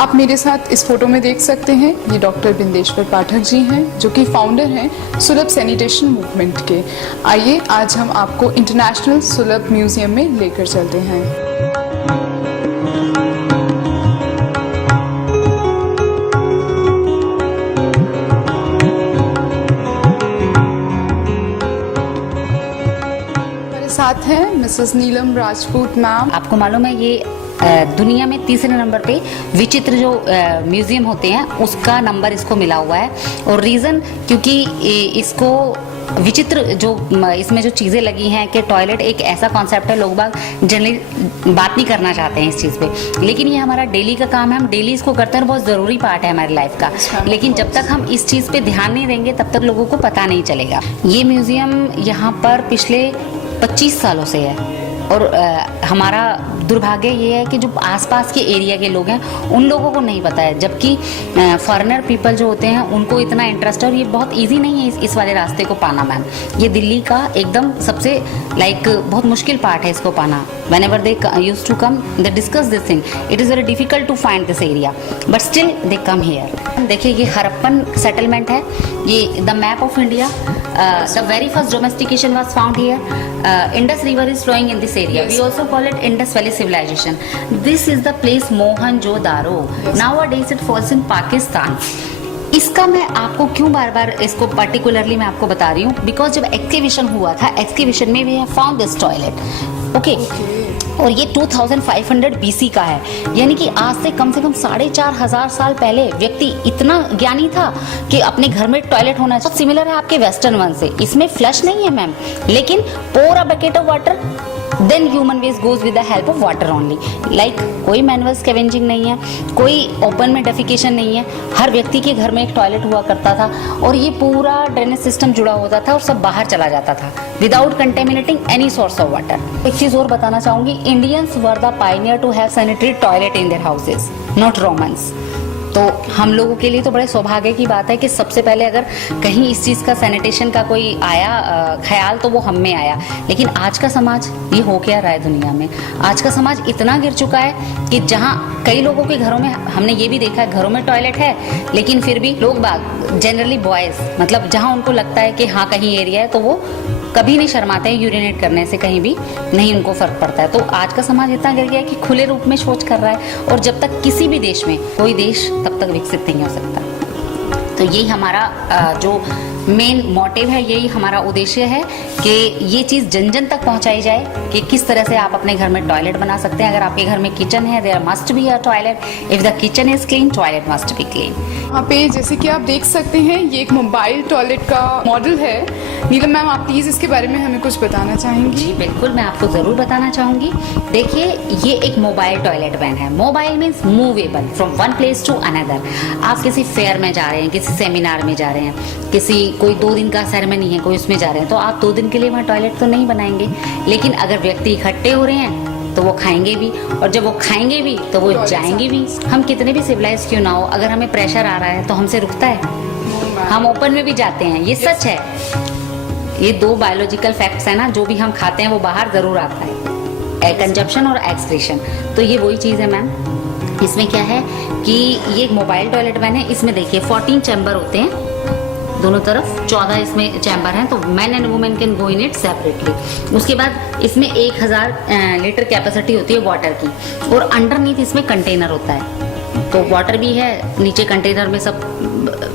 आप मेरे साथ इस फोटो में देख सकते हैं, ये डॉक्टर बिंदेश्वर पाठक जी हैं जो कि फाउंडर हैं सुलभ सैनिटेशन मूवमेंट के। आइए आज हम आपको इंटरनेशनल सुलभ म्यूजियम में लेकर चलते हैं। साथ हैं मिसेस नीलम राजपूत मैम। आपको मालूम है ये दुनिया में तीसरे नंबर पे विचित्र जो म्यूजियम होते हैं उसका नंबर इसको मिला हुआ है। और रीज़न क्योंकि इसको विचित्र जो इसमें जो चीज़ें लगी हैं कि टॉयलेट एक ऐसा कॉन्सेप्ट है, लोग बाग जनरली बात नहीं करना चाहते हैं इस चीज़ पे, लेकिन ये हमारा डेली का काम है, हम डेली इसको करते हैं, बहुत ज़रूरी पार्ट है हमारी लाइफ का। लेकिन जब तक हम इस चीज़ पे ध्यान नहीं देंगे तब तक लोगों को पता नहीं चलेगा। ये म्यूज़ियम यहाँ पर पिछले 25 सालों से है और हमारा दुर्भाग्य ये है कि जो आसपास के एरिया के लोग हैं उन लोगों को नहीं पता है, जबकि फॉरेनर पीपल जो होते हैं उनको इतना इंटरेस्ट है। और ये बहुत इजी नहीं है इस वाले रास्ते को पाना मैम। ये दिल्ली का एकदम सबसे बहुत मुश्किल पार्ट है इसको पाना। whenever they used to come they discuss this thing, it is very difficult to find this area but still they come here। देखिए ये हड़प्पन सेटलमेंट है, ये the map of India, the very first domestication was found here, Indus river is flowing in this area, we also call it Indus Valley civilization, this is the place Mohenjo-daro, nowadays it falls in Pakistan। इसका मैं आपको क्यों बार बार इसको particularly मैं आपको बता रही हूँ, बिकॉज जब एक्सकेवेशन हुआ था, एक्सकेवेशन में we have found this toilet, okay. और ये 2500 BC का है, यानी कि आज से कम 4500 साल पहले व्यक्ति इतना ज्ञानी था कि अपने घर में टॉयलेट होना चाहिए। सिमिलर है आपके वेस्टर्न वन से, इसमें फ्लश नहीं है मैम, लेकिन pour a bucket of water then human waste goes with the help of water only. Like कोई मैनुअल स्कैवेंजिंग नहीं है, कोई ओपन में डेफिकेशन नहीं है, हर व्यक्ति के घर में एक टॉयलेट हुआ करता था और ये पूरा ड्रेनेज सिस्टम जुड़ा होता था और सब बाहर चला जाता था without contaminating any source of water. एक चीज और बताना चाहूंगी, Indians were the pioneer to have sanitary toilet in their houses, not Romans. तो हम लोगों के लिए तो बड़े सौभाग्य की बात है कि सबसे पहले अगर कहीं इस चीज़ का सैनिटेशन का कोई आया ख्याल तो वो हम में आया। लेकिन आज का समाज ये हो क्या रहा है दुनिया में, आज का समाज इतना गिर चुका है कि जहाँ कई लोगों के घरों में हमने ये भी देखा है घरों में टॉयलेट है, लेकिन फिर भी लोग बाग जनरली बॉयज़ मतलब जहाँ उनको लगता है कि हाँ कहीं एरिया है तो वो कभी नहीं शर्माते हैं यूरिनेट करने से, कहीं भी नहीं उनको फर्क पड़ता है। तो आज का समाज इतना गिर गया है कि खुले रूप में शौच कर रहा है, और जब तक किसी भी देश में कोई देश तब तक विकसित नहीं हो सकता। तो यही हमारा जो मेन मोटिव है, यही हमारा उद्देश्य है कि ये चीज़ जन जन तक पहुंचाई जाए कि किस तरह से आप अपने घर में टॉयलेट बना सकते हैं। अगर आपके घर में किचन है, there must be a toilet, if the kitchen is clean toilet must be clean. यहाँ पे जैसे कि आप देख सकते हैं ये एक मोबाइल टॉयलेट का मॉडल है। नीलम मैम आप प्लीज़ इसके बारे में हमें कुछ बताना चाहेंगी? जी बिल्कुल, मैं आपको ज़रूर बताना चाहूँगी। देखिए ये एक मोबाइल टॉयलेट वैन है। Mobile means movable from one place to another. आप किसी फेयर में जा रहे हैं, किसी सेमिनार में जा रहे हैं, किसी कोई 2 दिन का सेरेमनी है कोई उसमें जा रहे हैं, तो आप 2 दिन के लिए वहाँ टॉयलेट तो नहीं बनाएंगे, लेकिन अगर व्यक्ति इकट्ठे हो रहे हैं तो वो खाएंगे भी, और जब वो खाएंगे भी तो वो जाएंगे भी। हम कितने भी सिविलाइज क्यों ना हो, अगर हमें प्रेशर आ रहा है तो हमसे रुकता है, हम ओपन में भी जाते हैं, ये सच है। ये 2 बायोलॉजिकल फैक्ट्स है ना, जो भी हम खाते हैं वो बाहर जरूर आता है, कंजप्शन और एक्सक्रीशन। तो ये वही चीज़ है मैम। इसमें क्या है कि ये एक मोबाइल टॉयलेट वैन है, इसमें देखिए 14 चैम्बर होते हैं दोनों तरफ, 14 इसमें चैम्बर हैं, तो man and women can go in it separately. उसके बाद इसमें 1000 लीटर कैपेसिटी होती है वाटर की, और अंडरनीथ इसमें कंटेनर होता है, तो वाटर भी है नीचे, कंटेनर में सब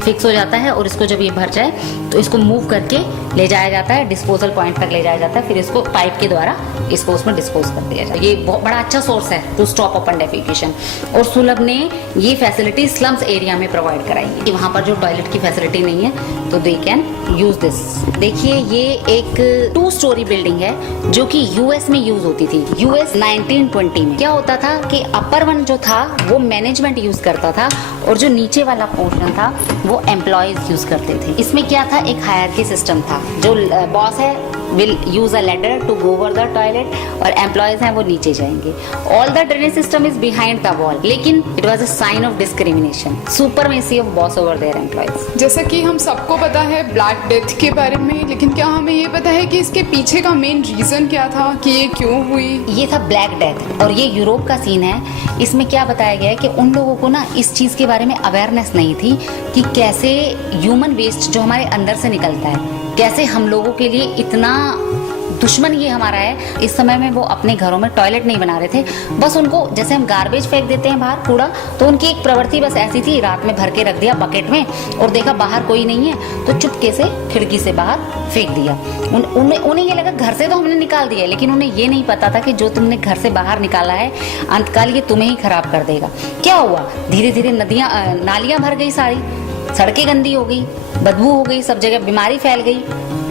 फिक्स हो जाता है, और इसको जब ये भर जाए तो इसको मूव करके ले जाया जाता है, डिस्पोजल पॉइंट तक ले जाया जाता है, फिर इसको पाइप के द्वारा इसको उसमें डिस्पोज कर दिया जाए। ये बहुत बड़ा अच्छा सोर्स है टू स्टॉप ओपन डेफिकेशन। और सुलभ ने ये फैसिलिटी स्लम्स एरिया में प्रोवाइड कराई है कि वहाँ पर जो टॉयलेट की फैसिलिटी नहीं है तो दे कैन यूज दिस। देखिए ये एक 2 स्टोरी बिल्डिंग है जो कि यूएस में यूज होती थी। यूएस 1920 में क्या होता था कि अपर वन जो था वो मैनेजमेंट यूज करता था, और जो नीचे वाला पोर्शन था वो एम्प्लॉयज यूज करते थे। इसमें क्या था, एक हायरार्की सिस्टम था, जो बॉस है will use a ladder to go over the toilet और एम्प्लॉयज हैं वो नीचे जाएंगे. All the drainage system is behind the wall. लेकिन it was a sign of discrimination, supremacy of boss over their employees. जैसा कि हम सबको पता है ब्लैक डेथ के बारे में, लेकिन क्या हमें ये पता है कि इसके पीछे का मेन रीज़न क्या था कि ये क्यों हुई? ये था ब्लैक डेथ और ये यूरोप का सीन है. इसमें क्या बताया गया है कि उन लोगों को ना इस चीज़ के बारे में अवेयरनेस नहीं थी कि कैसे ह्यूमन वेस्ट जो हमारे अंदर से निकलता है, कैसे हम लोगों के लिए इतना दुश्मन ये हमारा है. इस समय में वो अपने घरों में टॉयलेट नहीं बना रहे थे. बस उनको, जैसे हम गार्बेज फेंक देते हैं बाहर कूड़ा, तो उनकी एक प्रवृत्ति बस ऐसी थी, रात में भर के रख दिया बकेट में और देखा बाहर कोई नहीं है तो चुपके से खिड़की से बाहर फेंक दिया. उन्हें ये लगा घर से तो हमने निकाल दिया, लेकिन उन्हें ये नहीं पता था कि जो तुमने घर से बाहर निकाला है अंतकाल ये तुम्हें ही खराब कर देगा. क्या हुआ, धीरे धीरे नदियाँ नालियाँ भर गई, सारी सड़कें गंदी हो गई, बदबू हो गई, सब जगह बीमारी फैल गई,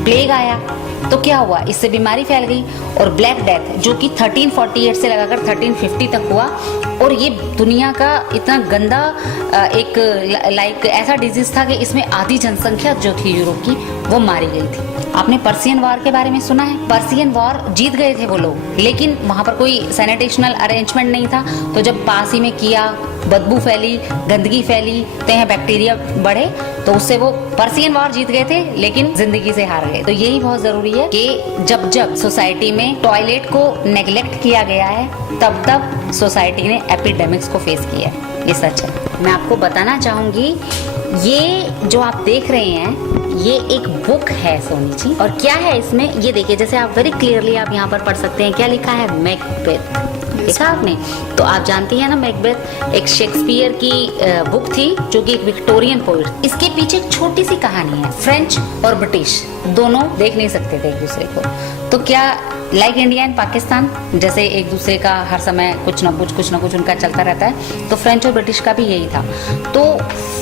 प्लेग आया. तो क्या हुआ, इससे बीमारी फैल गई. और ब्लैक डेथ जो कि 1348 से लगाकर 1350 तक हुआ, और ये दुनिया का इतना गंदा एक लाइक ऐसा डिजीज था कि इसमें आधी जनसंख्या जो थी यूरोप की वो मारी गई थी. आपने पर्सियन वॉर के बारे में सुना है? पर्सियन वॉर जीत गए थे वो लोग, लेकिन वहाँ पर कोई सैनिटेशनल अरेंजमेंट नहीं था. तो जब पास ही में किया, बदबू फैली, गंदगी फैली, तो बैक्टीरिया बढ़े, तो उससे वो पर्सियन वॉर जीत गए थे, लेकिन जिंदगी से हार गए. तो यही बहुत जरूरी है कि जब जब सोसाइटी में टॉयलेट को नेग्लेक्ट किया गया है, तब तब सोसाइटी ने एपिडेमिक्स को फेस किया है. ये सच है. मैं आपको बताना चाहूंगी, ये जो आप देख रहे हैं ये एक बुक है सोनी जी. और क्या है इसमें, ये देखिए, जैसे आप वेरी क्लियरली आप यहाँ पर पढ़ सकते हैं. क्या लिखा है? मैकबेथ. देखा आपने? तो आप जानती हैं ना, मैकबेथ एक शेक्सपियर की बुक थी जो कि एक विक्टोरियन पोइट. इसके पीछे एक छोटी सी कहानी है. फ्रेंच और ब्रिटिश दोनों देख नहीं सकते थे एक दूसरे को. तो क्या लाइक इंडिया एंड पाकिस्तान, जैसे एक दूसरे का हर समय कुछ ना कुछ उनका चलता रहता है, तो फ्रेंच और ब्रिटिश का भी यही था. तो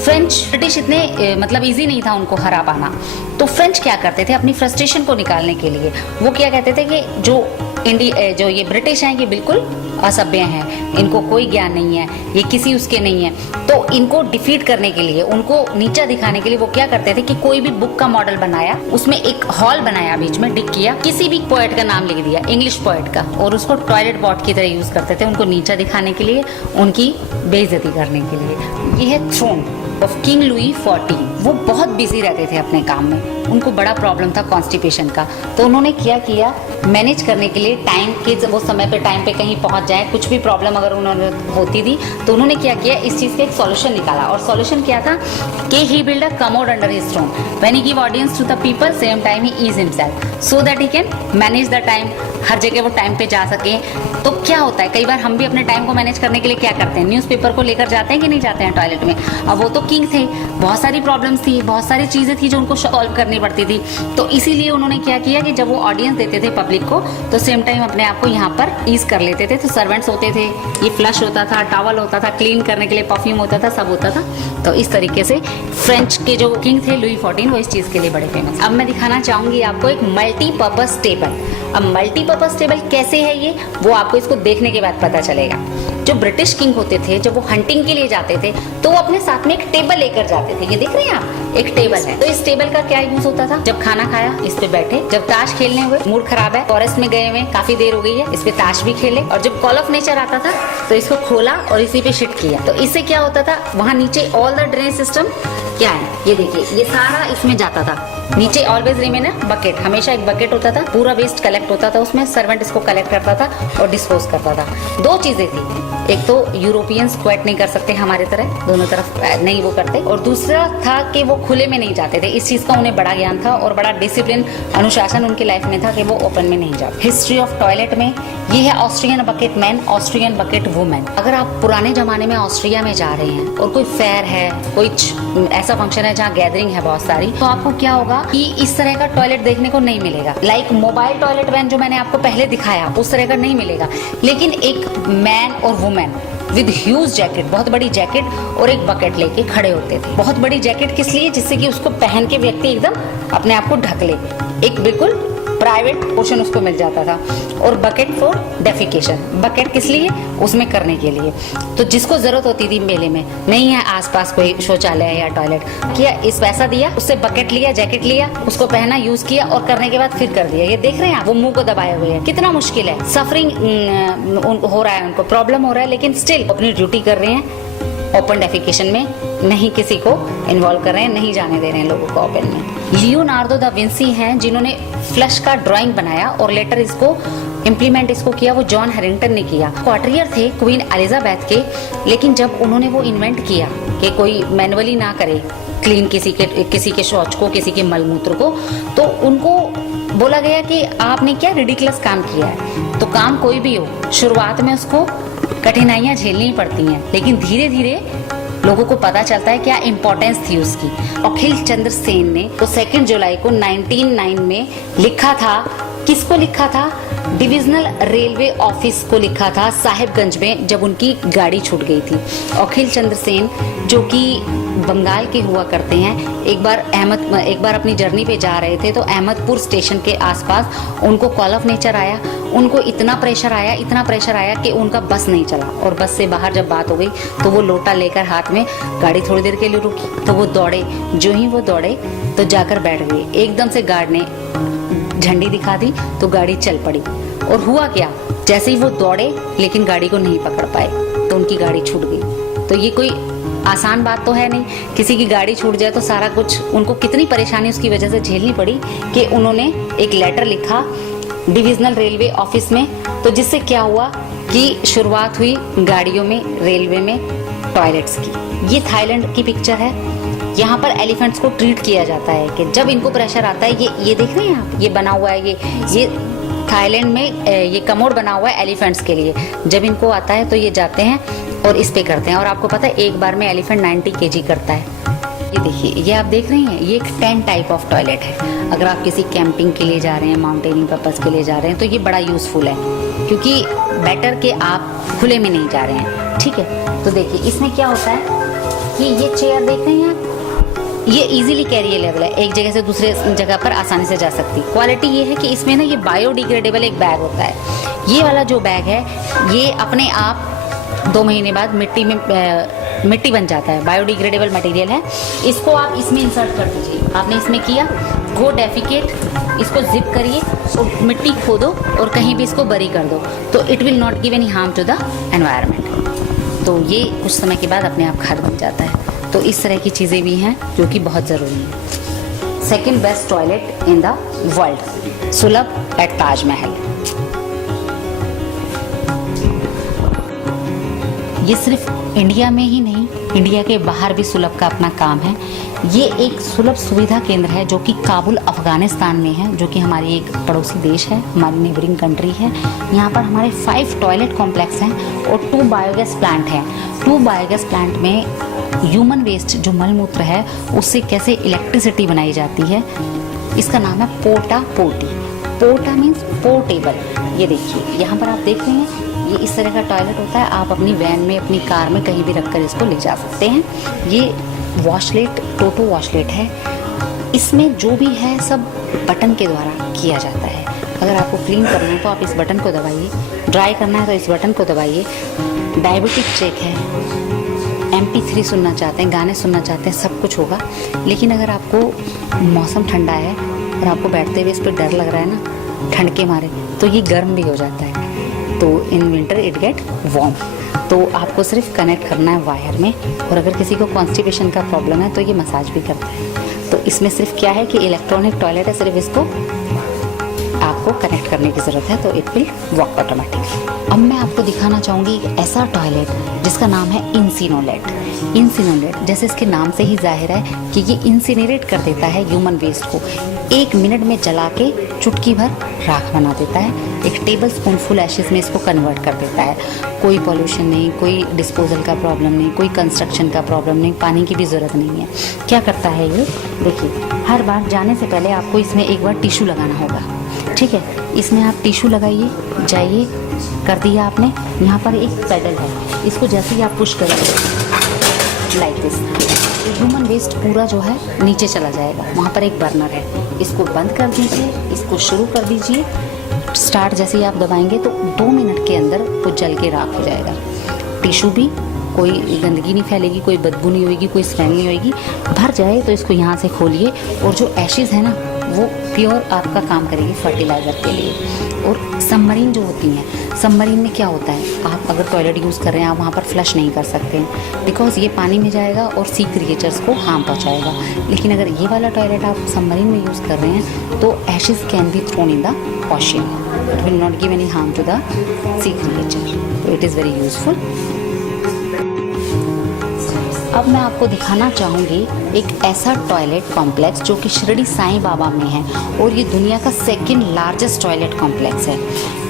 फ्रेंच ब्रिटिश इतने मतलब इजी नहीं था उनको हरा पाना. तो फ्रेंच क्या करते थे अपनी फ्रस्ट्रेशन को निकालने के लिए, वो क्या कहते थे कि जो ये ब्रिटिश हैं ये बिल्कुल असभ्य हैं, इनको कोई ज्ञान नहीं है, ये किसी उसके नहीं है. तो इनको डिफीट करने के लिए, उनको नीचा दिखाने के लिए वो क्या करते थे कि कोई भी बुक का मॉडल बनाया, उसमें एक हॉल बनाया, बीच में डिग किया, किसी भी पोएट का नाम लिख दिया, इंग्लिश पोएट का, और उसको टॉयलेट पॉट की तरह यूज करते थे, उनको नीचा दिखाने के लिए, उनकी बेइज्जती करने के लिए. ये है थ्रोन ऑफ किंग लुई 14. वो बहुत बिजी रहते थे अपने काम में, उनको बड़ा प्रॉब्लम था कॉन्स्टिपेशन का. तो उन्होंने क्या किया, मैनेज करने के लिए टाइम के, वो समय पे टाइम पे कहीं पहुंच जाए, कुछ भी प्रॉब्लम अगर उन्होंने होती थी तो उन्होंने क्या किया, इस चीज़ का एक सॉल्यूशन निकाला. और सॉल्यूशन क्या था कि he build a commode under his throne when he give audience to the people, same time he ease himself so that he can manage the time. हर जगह वो टाइम पे जा सके. तो क्या होता है, कई बार हम भी अपने टाइम को मैनेज करने के लिए क्या करते हैं, न्यूज़पेपर को लेकर जाते हैं कि नहीं जाते हैं टॉयलेट में. अब वो तो किंग थे, बहुत सारी प्रॉब्लम्स थी, बहुत सारी चीज़ें थी जो उनको सॉल्व करनी पड़ती थी. तो इसीलिए उन्होंने क्या किया कि जब वो ऑडियंस देते थे पब्लिक को, तो सेम टाइम अपने आप को यहाँ पर ईज कर लेते थे. तो सर्वेंट्स होते थे, ये फ्लश होता था, टॉवल होता था, क्लीन करने के लिए परफ्यूम होता था, सब होता था. तो इस तरीके से फ्रेंच के जो किंग थे लुई 14, वो इस चीज़ के लिए बड़े फेमस. अब मैं दिखाना चाहूँगी आपको एक मल्टीपर्पज टेबल. अब मल्टीपर्पज टेबल कैसे है ये, वो आपको इसको देखने के बाद पता चलेगा. जो ब्रिटिश किंग होते थे, जब वो हंटिंग के लिए जाते थे, तो वो अपने साथ में एक टेबल लेकर जाते थे. ये देख रहे हैं आप, एक टेबल है. तो इस टेबल का क्या यूज होता था, जब खाना खाया इस पे बैठे, जब ताश खेलने हुए, मूड खराब है, फॉरेस्ट में गए हुए, काफी देर हो गई है, इस पे ताश भी खेले, और जब कॉल ऑफ नेचर आता था तो इसको खोला और इसी पे शिट किया. तो इससे क्या होता था, वहां नीचे ऑल द ड्रेनेज सिस्टम क्या है, ये देखिए, ये सारा इसमें जाता था. नीचे ऑलवेज रिमेन है बकेट, हमेशा एक बकेट होता था, पूरा वेस्ट कलेक्ट होता था उसमें, सर्वेंट इसको कलेक्ट करता था और डिस्पोज करता था. दो चीजें थी, एक तो यूरोपियंस क्वेट नहीं कर सकते हमारे तरह, दोनों तरफ नहीं वो करते, और दूसरा था कि वो खुले में नहीं जाते थे. इस चीज का उन्हें बड़ा ज्ञान था और बड़ा डिसिप्लिन, अनुशासन उनकी लाइफ में था कि वो ओपन में नहीं जाते. हिस्ट्री ऑफ टॉयलेट में ये है Austrian bucket man, Austrian bucket women. अगर आप पुराने जमाने में ऑस्ट्रिया में जा रहे हैं और कोई फेयर है, कोई ऐसा फंक्शन है जहाँ गैदरिंग है बहुत सारी, तो आपको क्या होगा कि इस तरह का टॉयलेट देखने को नहीं मिलेगा. लाइक मोबाइल टॉयलेट वैन जो मैंने आपको पहले दिखाया, उस तरह का नहीं मिलेगा. लेकिन एक मैन और वुमेन विद ह्यूज जैकेट, बहुत बड़ी जैकेट, और एक बकेट लेके खड़े होते थे. बहुत बड़ी जैकेट किस लिए, जिससे कि उसको पहन के व्यक्ति एकदम अपने आप को ढक ले, एक बिल्कुल प्राइवेट पोर्शन उसको मिल जाता था। और बकेट फॉर डेफिकेशन, बकेट किस लिए, उसमें करने के लिए। तो जिसको जरूरत होती थी मेले में, नहीं है आसपास कोई शौचालय या टॉयलेट, किया इस पैसा दिया, उससे बकेट लिया, जैकेट लिया, उसको पहना, यूज किया और करने के बाद फिर कर दिया। ये देख रहे हैं आप, वो मुंह को दबाए हुए हैं, कितना मुश्किल है, सफरिंग हो रहा है, उनको प्रॉब्लम हो रहा है, लेकिन स्टिल अपनी ड्यूटी कर रहे हैं। ओपन डेफिकेशन में नहीं किसी को इन्वॉल्व कर रहे हैं, नहीं जाने दे रहे हैं लोगों को ओपन में। लियोनार्डो दा विंसी हैं जिन्होंने फ्लश का ड्राइंग बनाया और लेटर इसको इम्प्लीमेंट इसको किया, वो जॉन हैरिंगटन ने किया। क्वार्टियर थे क्वीन एलिजाबेथ के, लेकिन जब उन्होंने वो इन्वेंट किया कि कोई मैनुअली ना करे क्लीन किसी के शौच को, किसी के मलमूत्र को, तो उनको बोला गया कि आपने क्या रिडिकुलस काम किया है। तो काम कोई भी हो, शुरुआत में उसको कठिनाइयां झेलनी पड़ती हैं, लेकिन धीरे धीरे लोगों को पता चलता है क्या इंपॉर्टेंस थी उसकी। अखिल चंद्र सेन ने तो 2 जुलाई को 1909 में लिखा था, किसको लिखा था, डिविजनल रेलवे ऑफिस को लिखा था साहिबगंज में, जब उनकी गाड़ी छूट गई थी। अखिल चंद्र सेन जो कि बंगाल के हुआ करते हैं, एक बार अपनी जर्नी पे जा रहे थे तो अहमदपुर स्टेशन के आसपास उनको कॉल ऑफ नेचर आया। उनको इतना प्रेशर आया कि उनका बस नहीं चला, और बस से बाहर जब बात हो गई तो वो लोटा लेकर हाथ में, गाड़ी थोड़ी देर के लिए रुकी तो वो दौड़े, जो ही वो दौड़े तो जाकर बैठ गए। एकदम से गार्ड ने झंडी दिखा दी तो गाड़ी चल पड़ी। और हुआ क्या, जैसे ही वो दौड़े लेकिन गाड़ी को नहीं पकड़ पाए तो उनकी गाड़ी छूट गई। तो ये कोई आसान बात तो है नहीं, किसी की गाड़ी छूट जाए तो सारा कुछ, उनको कितनी परेशानी उसकी वजह से झेलनी पड़ी कि उन्होंने एक लेटर लिखा डिविजनल रेलवे ऑफिस में। तो जिससे क्या हुआ कि शुरुआत हुई गाड़ियों में, रेलवे में टॉयलेट्स की। ये थाईलैंड की पिक्चर है। यहाँ पर एलिफेंट्स को ट्रीट किया जाता है कि जब इनको प्रेशर आता है, ये देख रहे हैं आप, ये बना हुआ है, ये थाईलैंड में ये कमोड बना हुआ है एलिफेंट्स के लिए। जब इनको आता है तो ये जाते हैं और इस पे करते हैं। और आपको पता है एक बार में एलिफेंट 90 kg करता है। ये देखिए, ये आप देख रहे हैं, ये एक टेंट टाइप ऑफ टॉयलेट है। अगर आप किसी कैंपिंग के लिए जा रहे हैं, माउंटेनिंग पर्पज़ के लिए जा रहे हैं, तो ये बड़ा यूज़फुल है, क्योंकि बेटर के आप खुले में नहीं जा रहे हैं। ठीक है, तो देखिए इसमें क्या होता है कि ये चेयर देख रहे हैं, ये इजीली कैरिएबल है, एक जगह से दूसरे जगह पर आसानी से जा सकती। क्वालिटी ये है कि इसमें ना ये बायोडिग्रेडेबल एक बैग होता है। ये वाला जो बैग है ये अपने आप 2 महीने बाद मिट्टी बन जाता है, बायोडिग्रेडेबल मटेरियल है। इसको आप इसमें इंसर्ट कर दीजिए। आपने इसमें किया, गो डेफिकेट, इसको जिप करिए और मिट्टी खोदो और कहीं भी इसको बरी कर दो, तो it will not give any harm to the environment. तो ये कुछ समय के बाद अपने आप खाद बन जाता है। तो इस तरह की चीज़ें भी हैं जो कि बहुत ज़रूरी हैं। Second best toilet in the world, सुलभ एट ताजमहल। ये सिर्फ इंडिया में ही नहीं, इंडिया के बाहर भी सुलभ का अपना काम है। ये एक सुलभ सुविधा केंद्र है जो कि काबुल अफगानिस्तान में है, जो कि हमारी एक पड़ोसी देश है, हमारी नेबरिंग कंट्री है। यहाँ पर हमारे 5 टॉयलेट कॉम्प्लेक्स हैं और 2 बायोगैस प्लांट हैं। 2 बायोगैस प्लांट में ह्यूमन वेस्ट जो मलमूत्र है उससे कैसे इलेक्ट्रिसिटी बनाई जाती है, इसका नाम है पोर्टा पोर्टी। पोर्टा मीन्स पोर्टेबल। ये देखिए यहाँ पर आप देख रहे हैं, ये इस तरह का टॉयलेट होता है। आप अपनी वैन में, अपनी कार में कहीं भी रखकर इसको ले जा सकते हैं। ये वॉशलेट टोटो वॉशलेट है। इसमें जो भी है सब बटन के द्वारा किया जाता है। अगर आपको क्लीन करना है तो आप इस बटन को दबाइए, ड्राई करना है तो इस बटन को दबाइए। डायबिटिक चेक है, MP3 सुनना चाहते हैं, गाने सुनना चाहते हैं, सब कुछ होगा। लेकिन अगर आपको मौसम ठंडा है और आपको बैठते हुए इस पर डर लग रहा है ना ठंड के मारे, तो ये गर्म भी हो जाता है। तो in winter it get warm. तो आपको सिर्फ कनेक्ट करना है वायर में। और अगर किसी को कॉन्स्टिपेशन का प्रॉब्लम है तो ये मसाज भी करता है। तो इसमें सिर्फ क्या है कि इलेक्ट्रॉनिक टॉयलेट है, सिर्फ इसको आपको कनेक्ट करने की ज़रूरत है, तो इट विल वर्क ऑटोमेटिकली। अब मैं आपको दिखाना चाहूँगी एक ऐसा टॉयलेट जिसका नाम है इंसिनोलेट। इंसिनोलेट जैसे इसके नाम से ही जाहिर है कि ये इंसिनरेट कर देता है ह्यूमन वेस्ट को। 1 मिनट में जला के चुटकी भर राख बना देता है। एक टेबल स्पूनफुल एशेस में इसको कन्वर्ट कर देता है। कोई पॉल्यूशन नहीं, कोई डिस्पोजल का प्रॉब्लम नहीं, कोई कंस्ट्रक्शन का प्रॉब्लम नहीं, पानी की भी ज़रूरत नहीं है। क्या करता है ये, देखिए हर बार जाने से पहले आपको इसमें एक बार टिश्यू लगाना होगा। ठीक है, इसमें आप टिश्यू लगाइए, जाइए, कर दिया आपने। यहाँ पर एक पेडल है, इसको जैसे ही आप पुश करेंगे लाइक दिस, ह्यूमन वेस्ट पूरा जो है नीचे चला जाएगा। वहाँ पर एक बर्नर है, इसको बंद कर दीजिए, इसको इसको शुरू कर दीजिए। स्टार्ट जैसे ही आप दबाएंगे तो 2 मिनट के अंदर वो जल के राख हो जाएगा। टिशू भी कोई गंदगी नहीं फैलेगी, कोई बदबू नहीं होगी, कोई स्मेल नहीं होगी। भर जाए तो इसको यहाँ से खोलिए और जो एशेज़ है ना वो प्योर आपका काम करेगी फर्टिलाइज़र के लिए। और सबमरीन जो होती हैं, सबमरीन में क्या होता है, आप अगर टॉयलेट यूज़ कर रहे हैं आप वहाँ पर फ्लश नहीं कर सकते हैं बिकॉज ये पानी में जाएगा और सी क्रिएचर्स को हार्म पहुँचाएगा। लेकिन अगर ये वाला टॉयलेट आप सबमरीन में यूज़ कर रहे हैं तो ashes can be thrown in the ocean, it will not give any harm to the sea creature, तो इट इज़ वेरी यूजफुल। अब मैं आपको दिखाना चाहूँगी एक ऐसा टॉयलेट कॉम्प्लेक्स जो कि शिरडी साईं बाबा में है और ये दुनिया का सेकंड लार्जेस्ट टॉयलेट कॉम्प्लेक्स है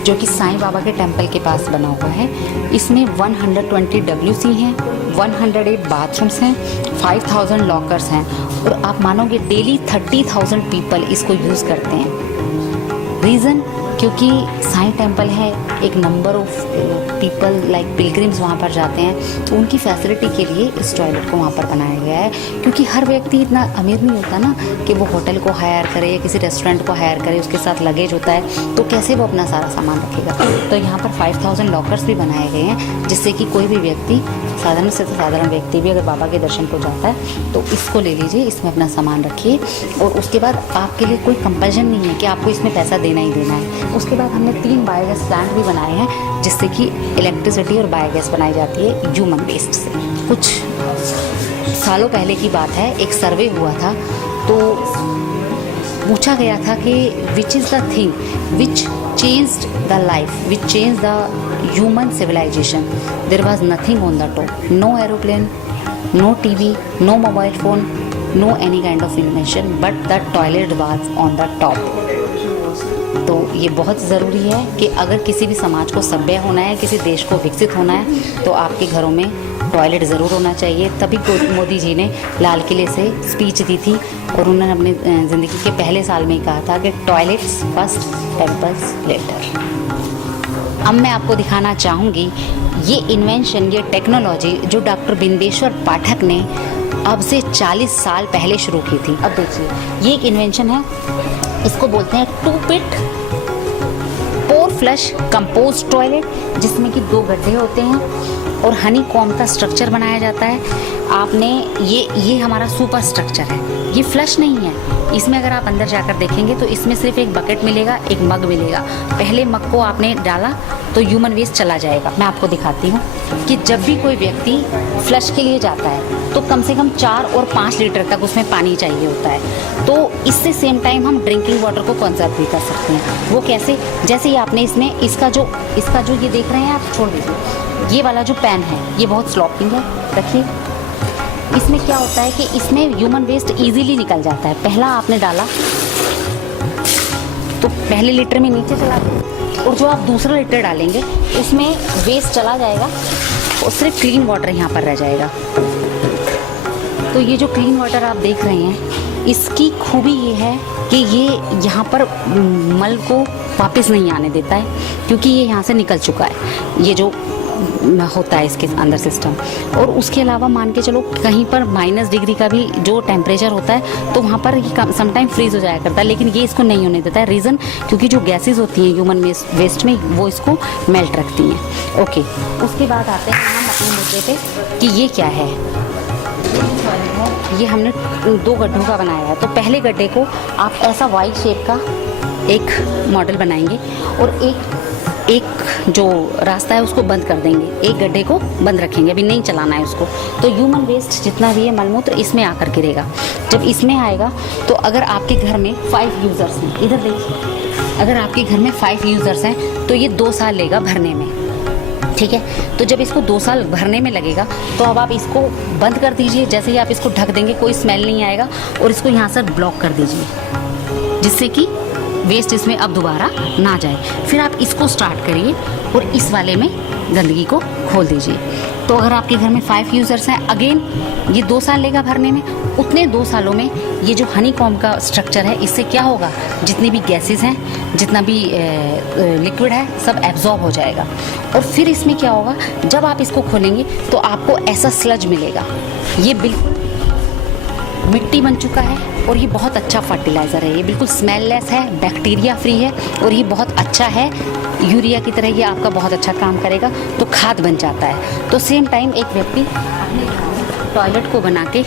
जो कि साईं बाबा के टेंपल के पास बना हुआ है। इसमें 120 WC हैं, 108 बाथरूम्स हैं, 5000 लॉकर्स हैं और आप मानोगे डेली 30,000 पीपल इसको यूज़ करते हैं। रीज़न क्योंकि साईं टेंपल है, एक number of people like pilgrims वहाँ पर जाते हैं, तो उनकी फैसिलिटी के लिए इस टॉयलेट को वहाँ पर बनाया गया है। क्योंकि हर व्यक्ति इतना अमीर नहीं होता ना कि वो होटल को हायर करे या किसी रेस्टोरेंट को हायर करे, उसके साथ लगेज होता है, तो कैसे वो अपना सारा सामान रखेगा। तो यहाँ पर 5000 लॉकर्स भी बनाए गए हैं जिससे कि कोई भी व्यक्ति, साधारण से साधारण व्यक्ति भी अगर बाबा के दर्शन को जाता है तो इसको ले लीजिए, इसमें अपना सामान रखिए और उसके बाद आपके लिए कोई कंपल्शन नहीं है कि आपको इसमें पैसा देना ही देना है। उसके बाद हमने 3 बायोगैस प्लांट भी बनाए हैं जिससे कि इलेक्ट्रिसिटी और बायोगैस बनाई जाती है ह्यूमन वेस्ट से। कुछ सालों पहले की बात है, एक सर्वे हुआ था तो पूछा गया था कि which is the thing which changed the life, which changed the human civilization. There was nothing on the top, no aeroplane, no TV, no mobile phone, no any kind of invention, but the toilet was on the top. तो ये बहुत ज़रूरी है कि अगर किसी भी समाज को सभ्य होना है, किसी देश को विकसित होना है तो आपके घरों में टॉयलेट ज़रूर होना चाहिए। तभी मोदी जी ने लाल किले से स्पीच दी थी और उन्होंने अपनी ज़िंदगी के पहले साल में ही कहा था कि टॉयलेट्स फर्स्ट टेम्पल्स लेटर। अब मैं आपको दिखाना चाहूँगी ये इन्वेंशन, ये टेक्नोलॉजी जो डॉक्टर बिंदेश्वर पाठक ने अब से 40 साल पहले शुरू की थी। अब देखिए ये एक इन्वेंशन है, इसको बोलते हैं 2-pit पोर फ्लश कंपोस्ट टॉयलेट, जिसमें कि 2 गड्ढे होते हैं और हनी कॉम्ब का स्ट्रक्चर बनाया जाता है। आपने ये हमारा सुपर स्ट्रक्चर है, ये फ्लश नहीं है। इसमें अगर आप अंदर जाकर देखेंगे तो इसमें सिर्फ एक बकेट मिलेगा, एक मग मिलेगा। पहले मग को आपने डाला तो ह्यूमन वेस्ट चला जाएगा। मैं आपको दिखाती हूँ कि जब भी कोई व्यक्ति फ्लश के लिए जाता है तो कम से कम 4 और 5 लीटर तक उसमें पानी चाहिए होता है। तो इससे सेम टाइम हम ड्रिंकिंग वाटर को कंजर्व भी कर सकते हैं। वो कैसे, जैसे ही आपने इसमें इसका जो ये देख रहे हैं आप, छोड़ दीजिए, ये वाला जो पैन है ये बहुत स्लॉपिंग है, रखिए। इसमें क्या होता है कि इसमें ह्यूमन वेस्ट इजीली निकल जाता है। पहला आपने डाला तो पहले लीटर में नीचे चला गया और जो आप दूसरा लीटर डालेंगे उसमें वेस्ट चला जाएगा और सिर्फ क्लीन वाटर यहाँ पर रह जाएगा। तो ये जो क्लीन वाटर आप देख रहे हैं, इसकी खूबी ये है कि ये यहाँ पर मल को वापस नहीं आने देता है क्योंकि ये यहाँ से निकल चुका है, ये जो होता है इसके अंदर सिस्टम। और उसके अलावा मान के चलो कहीं पर -डिग्री का भी जो टेम्परेचर होता है तो वहाँ पर समटाइम फ्रीज हो जाया करता है, लेकिन ये इसको नहीं होने देता है। रीज़न क्योंकि जो गैसेस होती हैं ह्यूमन वेस्ट में वो इसको मेल्ट रखती हैं। ओके, उसके बाद आते हैं हम अपने मुद्दे पे कि ये क्या है। ये हमने 2 गड्ढों का बनाया है। तो पहले गड्ढे को आप ऐसा वाई शेप का एक मॉडल बनाएंगे और एक जो रास्ता है उसको बंद कर देंगे, एक गड्ढे को बंद रखेंगे, अभी नहीं चलाना है उसको। तो ह्यूमन वेस्ट जितना भी है मलमूत्र इसमें आकर गिरेगा। जब इसमें आएगा तो अगर आपके घर में 5 यूज़र्स हैं, इधर देखिए, अगर आपके घर में 5 यूज़र्स हैं तो ये 2 साल लेगा भरने में, ठीक है। तो जब इसको 2 साल भरने में लगेगा तो अब आप इसको बंद कर दीजिए। जैसे ही आप इसको ढक देंगे कोई स्मेल नहीं आएगा और इसको यहाँ से ब्लॉक कर दीजिए जिससे कि वेस्ट इसमें अब दोबारा ना जाए। फिर आप इसको स्टार्ट करिए और इस वाले में गंदगी को खोल दीजिए। तो अगर आपके घर में 5 यूज़र्स हैं, अगेन ये 2 साल लेगा भरने में। उतने 2 सालों में ये जो हनी कॉम्ब का स्ट्रक्चर है इससे क्या होगा, जितनी भी गैसेस हैं, जितना भी लिक्विड है सब एब्जॉर्ब हो जाएगा। और फिर इसमें क्या होगा, जब आप इसको खोलेंगे तो आपको ऐसा स्लज मिलेगा। ये बिल्कुल मिट्टी बन चुका है और ये बहुत अच्छा फर्टिलाइज़र है। ये बिल्कुल स्मेललेस है, बैक्टीरिया फ्री है और ये बहुत अच्छा है। यूरिया की तरह ये आपका बहुत अच्छा काम करेगा, तो खाद बन जाता है। तो सेम टाइम एक व्यक्ति अपने टॉयलेट को बना के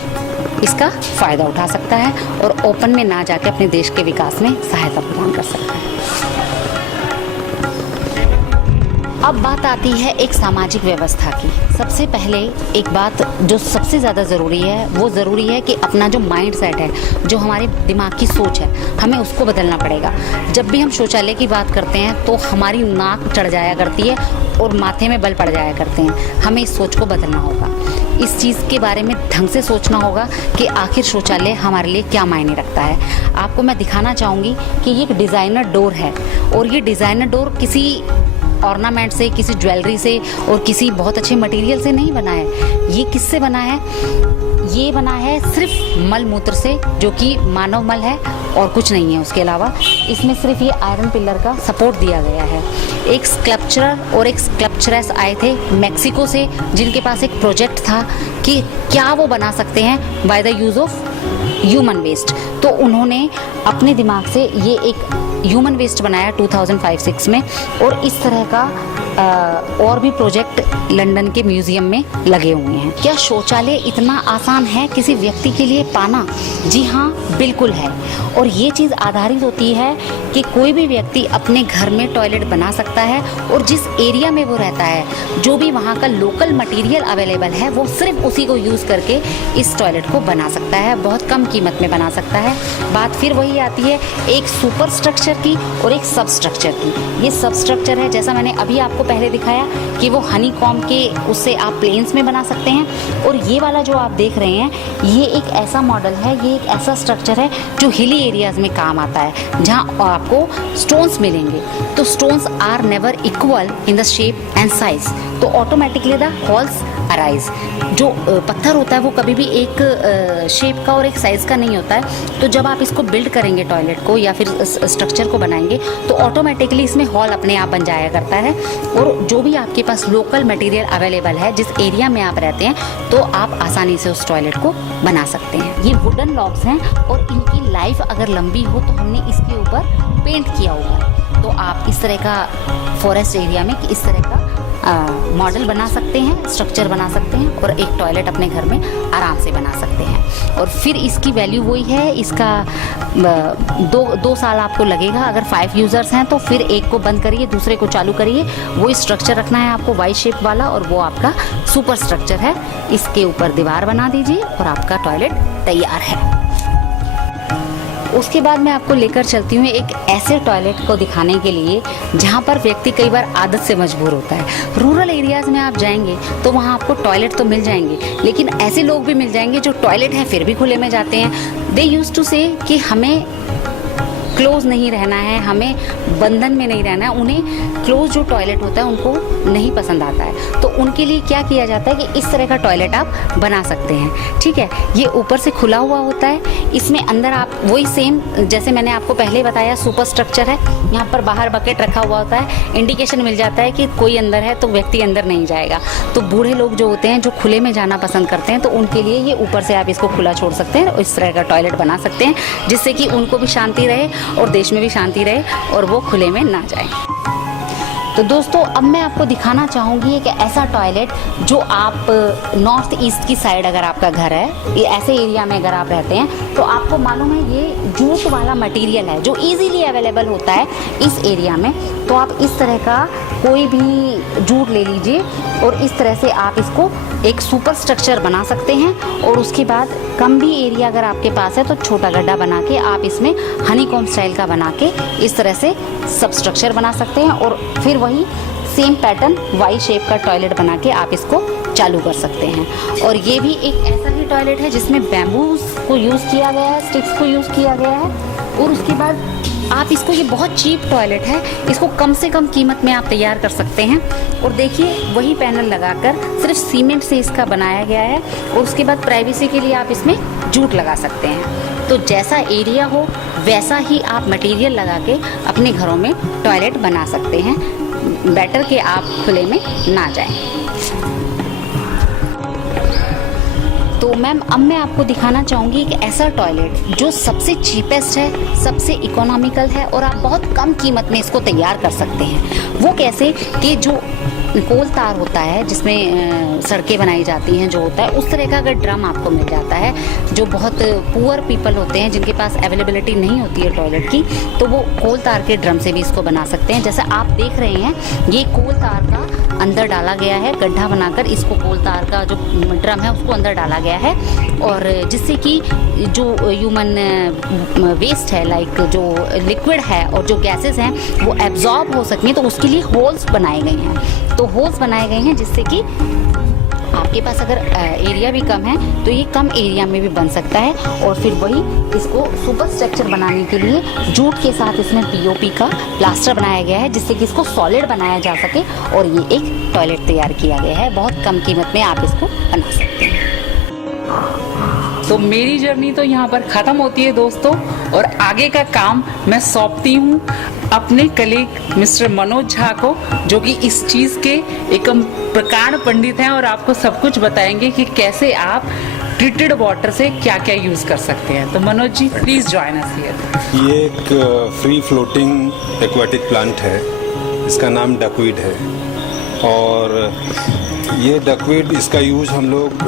इसका फ़ायदा उठा सकता है और ओपन में ना जाके अपने देश के विकास में सहायता प्रदान कर सकता है। अब बात आती है एक सामाजिक व्यवस्था की। सबसे पहले एक बात जो सबसे ज़्यादा ज़रूरी है, वो ज़रूरी है कि अपना जो माइंड सेट है, जो हमारे दिमाग की सोच है, हमें उसको बदलना पड़ेगा। जब भी हम शौचालय की बात करते हैं तो हमारी नाक चढ़ जाया करती है और माथे में बल पड़ जाया करते हैं। हमें इस सोच को बदलना होगा। इस चीज़ के बारे में ढंग से सोचना होगा कि आखिर शौचालय हमारे लिए क्या मायने रखता है। आपको मैं दिखाना चाहूँगी कि ये एक डिज़ाइनर डोर है और ये डिज़ाइनर डोर किसी ऑर्नामेंट से, किसी ज्वेलरी से और किसी बहुत अच्छे मटेरियल से नहीं बना है। ये किससे बना है? ये बना है सिर्फ मल मूत्र से, जो कि मानव मल है और कुछ नहीं है उसके अलावा। इसमें सिर्फ ये आयरन पिलर का सपोर्ट दिया गया है। एक स्कल्पचरर और एक स्कल्पचरेस आए थे मैक्सिको से, जिनके पास एक प्रोजेक्ट था कि क्या वो बना सकते हैं by the use of human waste. तो उन्होंने अपने दिमाग से ये एक ह्यूमन वेस्ट बनाया 2005-06 में, और इस तरह का और भी प्रोजेक्ट लंदन के म्यूजियम में लगे हुए हैं। क्या शौचालय इतना आसान है किसी व्यक्ति के लिए पाना? जी हाँ, बिल्कुल है। और ये चीज़ आधारित होती है कि कोई भी व्यक्ति अपने घर में टॉयलेट बना सकता है और जिस एरिया में वो रहता है, जो भी वहाँ का लोकल मटेरियल अवेलेबल है, वो सिर्फ उसी को यूज़ करके इस टॉयलेट को बना सकता है, बहुत कम कीमत में बना सकता है। बात फिर वही आती है एक सुपर स्ट्रक्चर की और एक सब स्ट्रक्चर की। ये सब स्ट्रक्चर है, जैसा मैंने अभी आपको पहले दिखाया कि वो हनी कॉम्ब के उससे आप प्लेन्स में बना सकते हैं। और ये वाला जो आप देख रहे हैं, ये एक ऐसा मॉडल है, ये एक ऐसा स्ट्रक्चर है जो हिली एरियाज़ में काम आता है, जहाँ आपको स्टोन्स मिलेंगे। तो stones are never equal in the shape and size, तो ऑटोमेटिकली द हॉल्स अराइज। जो पत्थर होता है वो कभी भी एक शेप का और एक साइज़ का नहीं होता है। तो जब आप इसको बिल्ड करेंगे टॉयलेट को या फिर स्ट्रक्चर को बनाएंगे, तो ऑटोमेटिकली इसमें हॉल अपने आप बन जाया करता है। और जो भी आपके पास लोकल मटेरियल अवेलेबल है, जिस एरिया में आप रहते हैं, तो आप आसानी से उस टॉयलेट को बना सकते हैं। ये वुडन लॉग्स हैं और इनकी लाइफ अगर लंबी हो तो हमने इसके ऊपर पेंट किया होगा। तो आप इस तरह का फॉरेस्ट एरिया में इस तरह का मॉडल बना सकते हैं, स्ट्रक्चर बना सकते हैं और एक टॉयलेट अपने घर में आराम से बना सकते हैं। और फिर इसकी वैल्यू वही है, इसका 2 साल आपको लगेगा। अगर 5 यूज़र्स हैं तो फिर एक को बंद करिए, दूसरे को चालू करिए। वही स्ट्रक्चर रखना है आपको, वाई शेप वाला, और वो आपका सुपर स्ट्रक्चर है। इसके ऊपर दीवार बना दीजिए और आपका टॉयलेट तैयार है। उसके बाद मैं आपको लेकर चलती हूँ एक ऐसे टॉयलेट को दिखाने के लिए जहाँ पर व्यक्ति कई बार आदत से मजबूर होता है। रूरल एरियाज़ में आप जाएंगे तो वहाँ आपको टॉयलेट तो मिल जाएंगे, लेकिन ऐसे लोग भी मिल जाएंगे जो टॉयलेट है फिर भी खुले में जाते हैं। दे यूज्ड टू से कि हमें क्लोज नहीं रहना है, हमें बंधन में नहीं रहना है। उन्हें क्लोज जो टॉयलेट होता है उनको नहीं पसंद आता है। तो उनके लिए क्या किया जाता है कि इस तरह का टॉयलेट आप बना सकते हैं। ठीक है, ये ऊपर से खुला हुआ होता है, इसमें अंदर आप वही सेम जैसे मैंने आपको पहले बताया सुपर स्ट्रक्चर है। यहाँ पर बाहर बकेट रखा हुआ होता है, इंडिकेशन मिल जाता है कि कोई अंदर है तो व्यक्ति अंदर नहीं जाएगा। तो बूढ़े लोग जो होते हैं, जो खुले में जाना पसंद करते हैं, तो उनके लिए ये ऊपर से आप इसको खुला छोड़ सकते हैं और इस तरह का टॉयलेट बना सकते हैं, जिससे कि उनको भी शांति रहे और देश में भी शांति रहे और वो खुले में ना जाए। तो दोस्तों, अब मैं आपको दिखाना चाहूँगी एक ऐसा टॉयलेट जो आप नॉर्थ ईस्ट की साइड अगर आपका घर है, ये ऐसे एरिया में अगर आप रहते हैं, तो आपको मालूम है ये जूट वाला मटेरियल है जो इजीली अवेलेबल होता है इस एरिया में। तो आप इस तरह का कोई भी जूट ले लीजिए और इस तरह से आप इसको एक सुपर स्ट्रक्चर बना सकते हैं। और उसके बाद कम भी एरिया अगर आपके पास है तो छोटा गड्ढा बना के आप इसमें हनीकॉम्ब स्टाइल का बना के इस तरह से सब स्ट्रक्चर बना सकते हैं। और फिर वही सेम पैटर्न वाई शेप का टॉयलेट बना के आप इसको चालू कर सकते हैं। और ये भी एक ऐसा ही टॉयलेट है जिसमें बैम्बूज को यूज़ किया गया है, स्टिक्स को यूज़ किया गया है। और उसके बाद आप इसको, ये बहुत चीप टॉयलेट है, इसको कम से कम कीमत में आप तैयार कर सकते हैं। और देखिए वही पैनल लगाकर सिर्फ सीमेंट से इसका बनाया गया है। और उसके बाद प्राइवेसी के लिए आप इसमें जूट लगा सकते हैं। तो जैसा एरिया हो वैसा ही आप मटेरियल लगा के अपने घरों में टॉयलेट बना सकते हैं। बेटर कि आप खुले में ना जाएं। तो मैम अब मैं आपको दिखाना चाहूँगी एक ऐसा टॉयलेट जो सबसे चीपेस्ट है, सबसे इकोनॉमिकल है और आप बहुत कम कीमत में इसको तैयार कर सकते हैं। वो कैसे कि जो कोल तार होता है जिसमें सड़कें बनाई जाती हैं जो होता है, उस तरह का अगर ड्रम आपको मिल जाता है, जो बहुत पुअर पीपल होते हैं जिनके पास अवेलेबिलिटी नहीं होती है टॉयलेट की, तो वो कोल तार के ड्रम से भी इसको बना सकते हैं। जैसे आप देख रहे हैं ये कोल तार का अंदर डाला गया है, गड्ढा बनाकर इसको कोल तार का जो ड्रम है उसको अंदर डाला गया है, और जिससे कि जो ह्यूमन वेस्ट है लाइक जो लिक्विड है और जो गैसेस हैं वो एब्जॉर्ब हो सकें, तो उसके लिए होल्स बनाए गए हैं। तो होल्स बनाए गए हैं जिससे कि आपके पास अगर एरिया भी कम है तो ये कम एरिया में भी बन सकता है। और फिर वही इसको सुपर स्ट्रक्चर बनाने के लिए जूट के साथ इसमें पीओपी का प्लास्टर बनाया गया है जिससे कि इसको सॉलिड बनाया जा सके, और ये एक टॉयलेट तैयार किया गया है। बहुत कम कीमत में आप इसको बना सकते हैं। तो मेरी जर्नी तो यहाँ पर ख़त्म होती है दोस्तों, और आगे का काम मैं सौंपती हूँ अपने कलीग मिस्टर मनोज झा को, जो कि इस चीज़ के एक प्रकांड पंडित हैं और आपको सब कुछ बताएंगे कि कैसे आप ट्रीटेड वाटर से क्या क्या यूज़ कर सकते हैं। तो Manoj ji please join us here. ये एक फ्री फ्लोटिंग एक्वाटिक प्लांट है, इसका नाम डकवीड है, और ये डकवीड इसका यूज़ हम लोग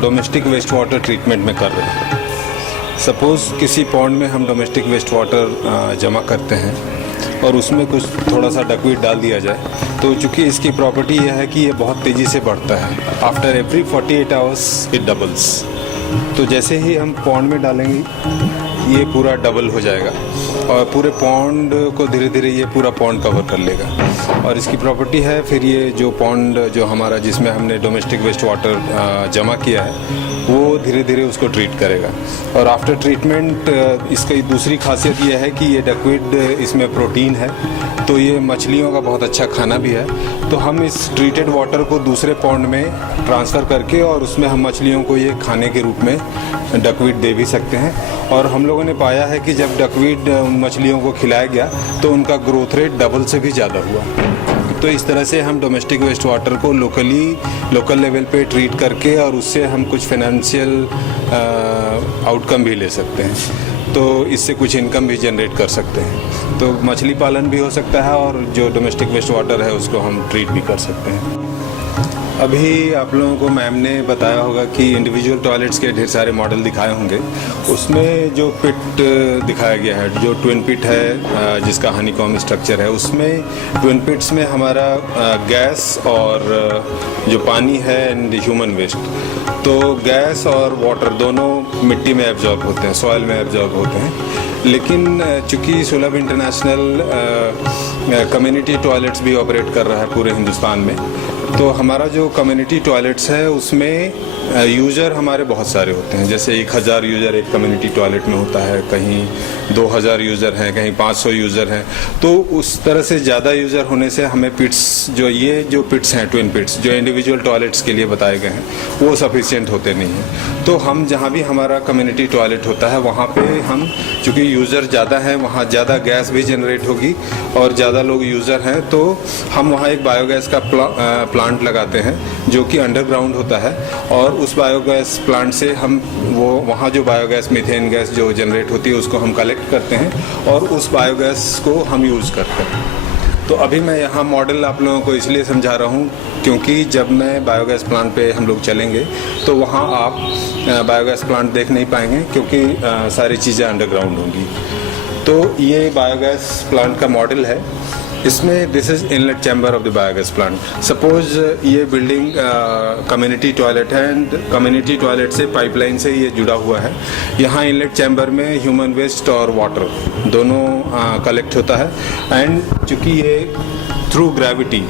डोमेस्टिक वेस्ट वाटर ट्रीटमेंट में कर रहे हैं। सपोज़ किसी पॉन्ड में हम डोमेस्टिक वेस्ट वाटर जमा करते हैं और उसमें कुछ थोड़ा सा डकवीड डाल दिया जाए, तो चूँकि इसकी प्रॉपर्टी यह है कि ये बहुत तेज़ी से बढ़ता है। After every 48 hours it doubles. तो जैसे ही हम पॉन्ड में डालेंगे ये पूरा डबल हो जाएगा और पूरे पॉन्ड को धीरे धीरे ये पूरा पॉन्ड कवर कर लेगा। और इसकी प्रॉपर्टी है फिर ये जो पॉन्ड जो हमारा जिसमें हमने डोमेस्टिक वेस्ट वाटर जमा किया है वो धीरे धीरे उसको ट्रीट करेगा। और आफ्टर ट्रीटमेंट इसकी दूसरी खासियत ये है कि ये डकवीड इसमें प्रोटीन है, तो ये मछलियों का बहुत अच्छा खाना भी है। तो हम इस ट्रीटेड वाटर को दूसरे पॉन्ड में ट्रांसफ़र करके और उसमें हम मछलियों को ये खाने के रूप में डकवीड दे भी सकते हैं। और हम लोगों ने पाया है कि जब डकवीड मछलियों को खिलाया गया तो उनका ग्रोथ रेट डबल से भी ज़्यादा हुआ। तो इस तरह से हम डोमेस्टिक वेस्ट वाटर को लोकल लेवल पे ट्रीट करके और उससे हम कुछ फाइनेंशियल आउटकम भी ले सकते हैं। तो इससे कुछ इनकम भी जनरेट कर सकते हैं। तो मछली पालन भी हो सकता है और जो डोमेस्टिक वेस्ट वाटर है उसको हम ट्रीट भी कर सकते हैं। अभी आप लोगों को मैम ने बताया होगा कि इंडिविजुअल टॉयलेट्स के ढेर सारे मॉडल दिखाए होंगे। उसमें जो पिट दिखाया गया है, जो ट्विन पिट है जिसका हनीकॉम स्ट्रक्चर है, उसमें ट्विन पिट्स में हमारा गैस और जो पानी है एंड ह्यूमन वेस्ट, तो गैस और वाटर दोनों मिट्टी में एब्जॉर्ब होते हैं, सॉइल में एब्जॉर्ब होते हैं। लेकिन चूँकि सुलभ इंटरनेशनल कम्युनिटी टॉयलेट्स भी ऑपरेट कर रहा है पूरे हिंदुस्तान में, तो हमारा जो कम्युनिटी टॉयलेट्स है उसमें यूज़र हमारे बहुत सारे होते हैं। जैसे 1000 यूज़र एक कम्युनिटी टॉयलेट में होता है, कहीं 2000 यूज़र हैं, कहीं 500 यूज़र हैं। तो उस तरह से ज़्यादा यूज़र होने से हमें पिट्स जो पिट्स हैं, ट्विन पिट्स जो इंडिविजुअल टॉयलेट्स के लिए बताए गए हैं, वो सफिशिएंट होते नहीं हैं। तो हम जहाँ भी हमारा कम्युनिटी टॉयलेट होता है वहाँ पे हम चूँकि यूज़र ज़्यादा हैं, वहाँ ज़्यादा गैस भी जनरेट होगी और ज़्यादा लोग यूज़र हैं, तो हम वहाँ एक बायोगैस का प्लांट लगाते हैं जो कि अंडरग्राउंड होता है। और उस बायोगैस प्लांट से हम वहाँ जो बायोगैस मीथेन गैस जो जनरेट होती है उसको हम कलेक्ट करते हैं और उस बायोगैस को हम यूज़ करते हैं। तो अभी मैं यहाँ मॉडल आप लोगों को इसलिए समझा रहा हूँ क्योंकि जब मैं बायोगैस प्लांट पे हम लोग चलेंगे तो वहाँ आप बायोगैस प्लांट देख नहीं पाएंगे क्योंकि सारी चीज़ें अंडरग्राउंड होंगी। तो ये बायोगैस प्लांट का मॉडल है। इसमें this is inlet chamber of the biogas plant. Suppose ये बिल्डिंग कम्युनिटी टॉयलेट है एंड कम्युनिटी टॉयलेट से पाइपलाइन से ये जुड़ा हुआ है। यहाँ इनलेट चैम्बर में ह्यूमन वेस्ट और वाटर दोनों कलेक्ट होता है एंड चूँकि ये through gravity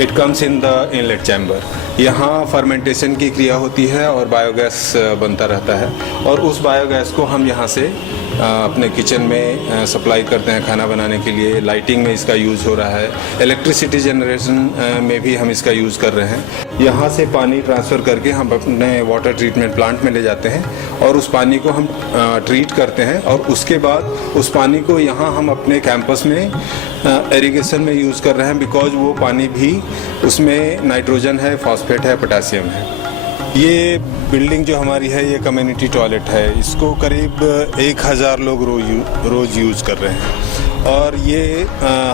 it comes in the inlet chamber. यहाँ फर्मेंटेशन की क्रिया होती है और बायोगैस बनता रहता है और उस बायोगैस को हम यहाँ से अपने किचन में सप्लाई करते हैं खाना बनाने के लिए। लाइटिंग में इसका यूज़ हो रहा है, इलेक्ट्रिसिटी जनरेशन में भी हम इसका यूज़ कर रहे हैं। यहाँ से पानी ट्रांसफ़र करके हम अपने वाटर ट्रीटमेंट प्लांट में ले जाते हैं और उस पानी को हम ट्रीट करते हैं और उसके बाद उस पानी को यहाँ हम अपने कैंपस में इरिगेशन में यूज़ कर रहे हैं बिकॉज वो पानी भी उसमें नाइट्रोजन है, फॉस्फेट है, पोटेशियम है। ये बिल्डिंग जो हमारी है ये कम्युनिटी टॉयलेट है। इसको करीब 1000 लोग रोज़ यूज़ कर रहे हैं और ये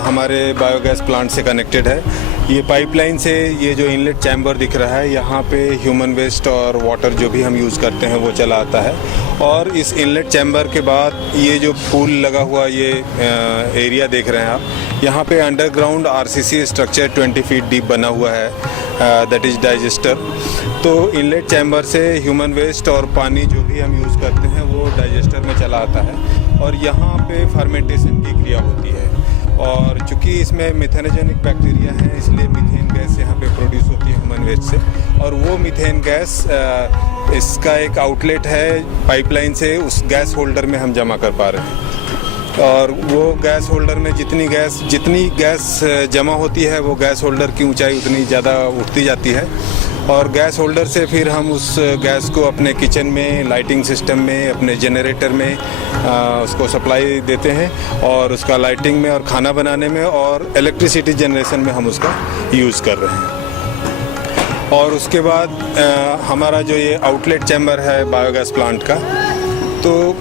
हमारे बायोगैस प्लांट से कनेक्टेड है। ये पाइपलाइन से ये जो इनलेट चैम्बर दिख रहा है यहाँ पे ह्यूमन वेस्ट और वाटर जो भी हम यूज़ करते हैं वो चला आता है। और इस इनलेट चैम्बर के बाद ये जो पूल लगा हुआ ये एरिया देख रहे हैं आप, यहाँ पे underground RCC structure 20 feet deep बना हुआ है, दैट इज़ डाइजेस्टर। तो इनलेट चैम्बर से ह्यूमन वेस्ट और पानी जो भी हम यूज़ करते हैं वो डाइजेस्टर में चला आता है और यहाँ पे फर्मेंटेशन की क्रिया होती है। और चूँकि इसमें मिथेनोजेनिक बैक्टीरिया है इसलिए मीथेन गैस यहाँ पे प्रोड्यूस होती है ह्यूमन वेस्ट से, और वो मीथेन गैस इसका एक आउटलेट है पाइपलाइन से उस गैस होल्डर में हम जमा कर पा रहे हैं। और वो गैस होल्डर में जितनी गैस जमा होती है वो गैस होल्डर की ऊंचाई उतनी ज़्यादा उठती जाती है और गैस होल्डर से फिर हम उस गैस को अपने किचन में, लाइटिंग सिस्टम में, अपने जनरेटर में उसको सप्लाई देते हैं और उसका लाइटिंग में और खाना बनाने में और इलेक्ट्रिसिटी जनरेशन में हम उसका यूज़ कर रहे हैं। और उसके बाद हमारा जो ये आउटलेट चैम्बर है बायोगैस प्लांट का, तो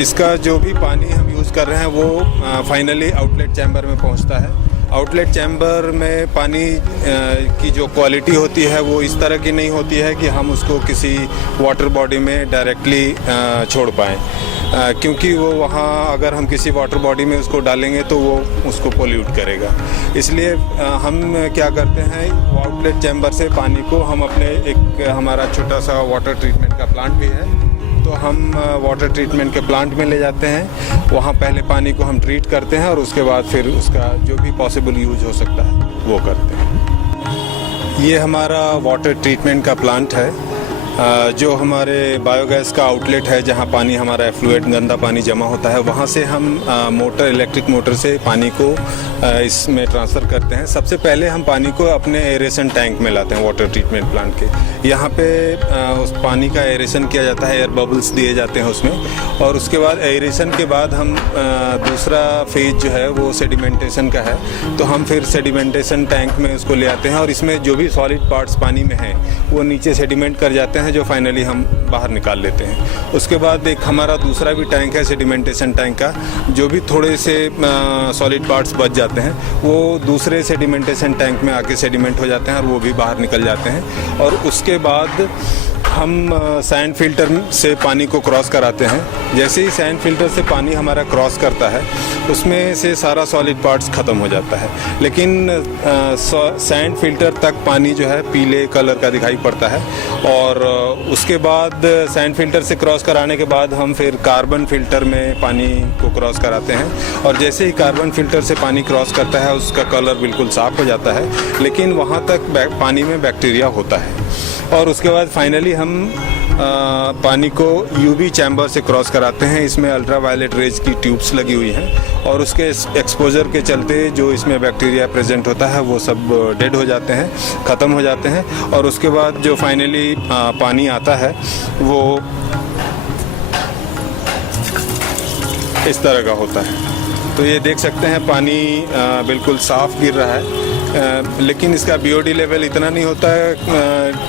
इसका जो भी पानी हम यूज़ कर रहे हैं वो फाइनली आउटलेट चैम्बर में पहुंचता है। आउटलेट चैम्बर में पानी की जो क्वालिटी होती है वो इस तरह की नहीं होती है कि हम उसको किसी वाटर बॉडी में डायरेक्टली छोड़ पाएँ, क्योंकि वो वहाँ अगर हम किसी वाटर बॉडी में उसको डालेंगे तो वो उसको पोल्यूट करेगा। इसलिए हम क्या करते हैं, आउटलेट चैम्बर से पानी को हम अपने एक हमारा छोटा सा वाटर ट्रीटमेंट का प्लांट भी है, तो हम वाटर ट्रीटमेंट के प्लांट में ले जाते हैं। वहाँ पहले पानी को हम ट्रीट करते हैं और उसके बाद फिर उसका जो भी पॉसिबल यूज हो सकता है वो करते हैं। ये हमारा वाटर ट्रीटमेंट का प्लांट है जो हमारे बायोगैस का आउटलेट है, जहाँ पानी हमारा एफ्लुएंट गंदा पानी जमा होता है। वहाँ से हम इलेक्ट्रिक मोटर से पानी को इसमें ट्रांसफ़र करते हैं। सबसे पहले हम पानी को अपने एरेशन टैंक में लाते हैं वाटर ट्रीटमेंट प्लांट के। यहाँ पे उस पानी का एरेशन किया जाता है, एयर बबल्स दिए जाते हैं उसमें, और उसके बाद एरेशन के बाद हम दूसरा फेज जो है वो सेडिमेंटेशन का है, तो हम फिर सेडिमेंटेशन टैंक में उसको ले आते हैं और इसमें जो भी सॉलिड पार्ट्स पानी में हैं वो नीचे सेडिमेंट कर जाते हैं जो फाइनली हम बाहर निकाल लेते हैं। उसके बाद एक हमारा दूसरा भी टैंक है सेडिमेंटेशन टैंक का, जो भी थोड़े से सॉलिड पार्ट्स बच जाते हैं वो दूसरे सेडिमेंटेशन टैंक में आके सेडिमेंट हो जाते हैं और वो भी बाहर निकल जाते हैं। और उसके बाद हम सैंड फिल्टर से पानी को क्रॉस कराते हैं। जैसे ही सैंड फिल्टर से पानी हमारा क्रॉस करता है उसमें से सारा सॉलिड पार्ट्स ख़त्म हो जाता है, लेकिन सैंड फिल्टर तक पानी जो है पीले कलर का दिखाई पड़ता है। और उसके बाद सैंड फिल्टर से क्रॉस कराने के बाद हम फिर कार्बन फिल्टर में पानी को क्रॉस कराते हैं, और जैसे ही कार्बन फिल्टर से पानी क्रॉस करता है उसका कलर बिल्कुल साफ़ हो जाता है, लेकिन वहाँ तक पानी में बैक्टीरिया होता है। और उसके बाद फाइनली हम पानी को यूवी चैम्बर से क्रॉस कराते हैं। इसमें अल्ट्रावायलेट रेज की ट्यूब्स लगी हुई हैं और उसके एक्सपोजर के चलते जो इसमें बैक्टीरिया प्रेजेंट होता है वो सब डेड हो जाते हैं, ख़त्म हो जाते हैं। और उसके बाद जो फाइनली पानी आता है वो इस तरह का होता है। तो ये देख सकते हैं पानी बिल्कुल साफ़ गिर रहा है, लेकिन इसका BOD लेवल इतना नहीं होता है,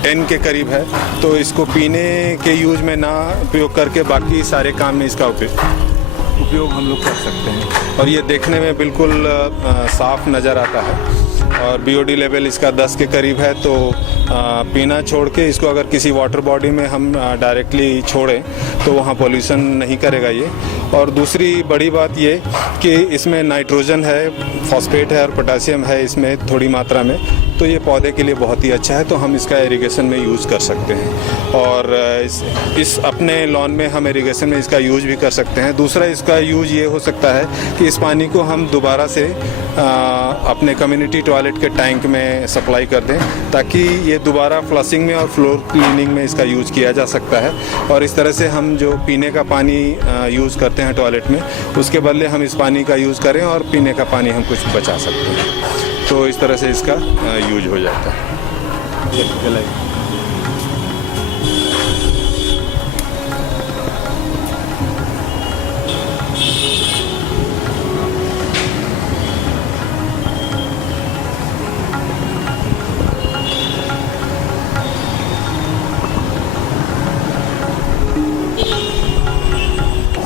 10 के करीब है। तो इसको पीने के यूज में ना उपयोग करके बाकी सारे काम में इसका उपयोग हम लोग कर सकते हैं। और ये देखने में बिल्कुल साफ़ नज़र आता है और BOD लेवल इसका 10 के करीब है। तो पीना छोड़ के इसको अगर किसी वाटर बॉडी में हम डायरेक्टली छोड़ें तो वहाँ पोल्यूशन नहीं करेगा ये। और दूसरी बड़ी बात ये कि इसमें नाइट्रोजन है, फॉस्फेट है और पोटासियम है इसमें थोड़ी मात्रा में, तो ये पौधे के लिए बहुत ही अच्छा है। तो हम इसका इरिगेशन में यूज़ कर सकते हैं और इस अपने लॉन में हम इरिगेशन में इसका यूज़ भी कर सकते हैं। दूसरा इसका यूज़ ये हो सकता है कि इस पानी को हम दोबारा से अपने कम्युनिटी टॉयलेट के टैंक में सप्लाई कर दें, ताकि ये दोबारा फ्लशिंग में और फ्लोर क्लीनिंग में इसका यूज़ किया जा सकता है। और इस तरह से हम जो पीने का पानी यूज़ करते हैं टॉयलेट में, उसके बदले हम इस पानी का यूज़ करें और पीने का पानी हम कुछ बचा सकते हैं। तो इस तरह से इसका यूज हो जाता है।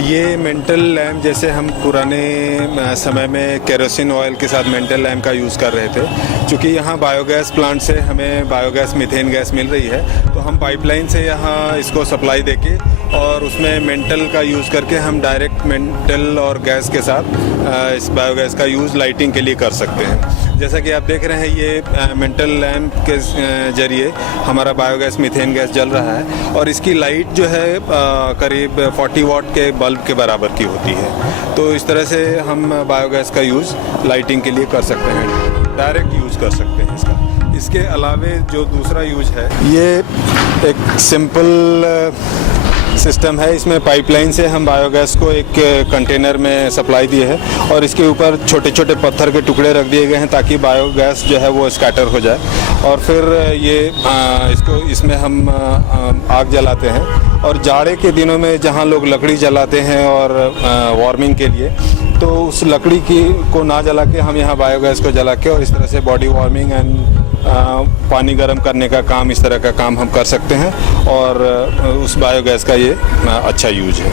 ये मेंटल लैम्प जैसे हम पुराने समय में केरोसिन ऑयल के साथ मेंटल लैम्प का यूज़ कर रहे थे, क्योंकि यहाँ बायोगैस प्लांट से हमें बायोगैस मीथेन गैस मिल रही है, तो हम पाइपलाइन से यहाँ इसको सप्लाई देके और उसमें मेंटल का यूज़ करके हम डायरेक्ट मेंटल और गैस के साथ इस बायोगैस का यूज़ लाइटिंग के लिए कर सकते हैं। जैसा कि आप देख रहे हैं, ये मेंटल लैम्प के जरिए हमारा बायोगैस मीथेन गैस जल रहा है और इसकी लाइट जो है करीब 40 वाट के बल्ब के बराबर की होती है। तो इस तरह से हम बायोगैस का यूज़ लाइटिंग के लिए कर सकते हैं, डायरेक्ट यूज़ कर सकते हैं इसका। इसके अलावे जो दूसरा यूज है, ये एक सिंपल सिस्टम है। इसमें पाइपलाइन से हम बायोगैस को एक कंटेनर में सप्लाई दिए है और इसके ऊपर छोटे छोटे पत्थर के टुकड़े रख दिए गए हैं ताकि बायोगैस जो है वो स्कैटर हो जाए, और फिर ये इसमें हम आग जलाते हैं। और जाड़े के दिनों में जहाँ लोग लकड़ी जलाते हैं और वार्मिंग के लिए, तो उस लकड़ी को ना जला के हम यहाँ बायोगैस को जला के और इस तरह से बॉडी वार्मिंग एंड पानी गर्म करने का काम, इस तरह का काम हम कर सकते हैं और उस बायोगैस का ये अच्छा यूज है।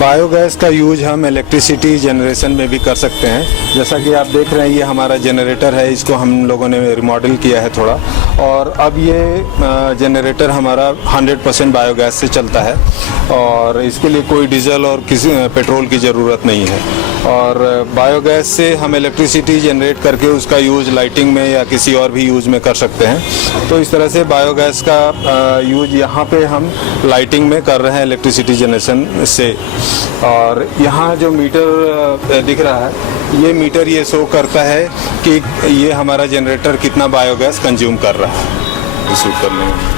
बायोगैस का यूज हम इलेक्ट्रिसिटी जनरेशन में भी कर सकते हैं। जैसा कि आप देख रहे हैं, ये हमारा जनरेटर है, इसको हम लोगों ने रिमॉडल किया है थोड़ा, और अब ये जनरेटर हमारा 100% बायोगैस से चलता है और इसके लिए कोई डीजल और किसी पेट्रोल की ज़रूरत नहीं है। और बायोगैस से हम इलेक्ट्रिसिटी जनरेट करके उसका यूज़ लाइटिंग में या किसी और भी यूज़ में कर सकते हैं। तो इस तरह से बायोगैस का यूज यहाँ पे हम लाइटिंग में कर रहे हैं इलेक्ट्रिसिटी जनरेशन से। और यहाँ जो मीटर दिख रहा है, ये मीटर ये शो करता है कि ये हमारा जनरेटर कितना बायोगैस कंज्यूम कर रहा है रिसीव करने में।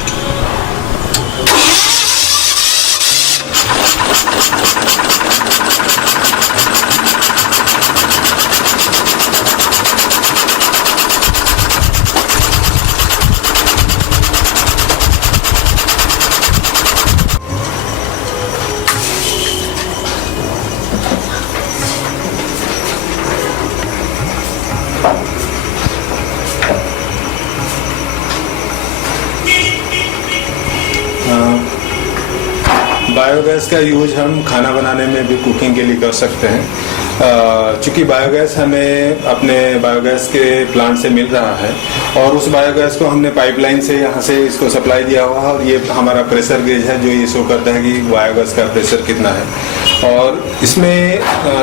बायोगैस का यूज हम खाना बनाने में भी, कुकिंग के लिए कर सकते हैं। चूँकि बायोगैस हमें अपने बायोगैस के प्लांट से मिल रहा है और उस बायोगैस को हमने पाइपलाइन से यहाँ से इसको सप्लाई दिया हुआ है, और ये हमारा प्रेशर गेज है जो ये शो करता है कि बायोगैस का प्रेशर कितना है। और इसमें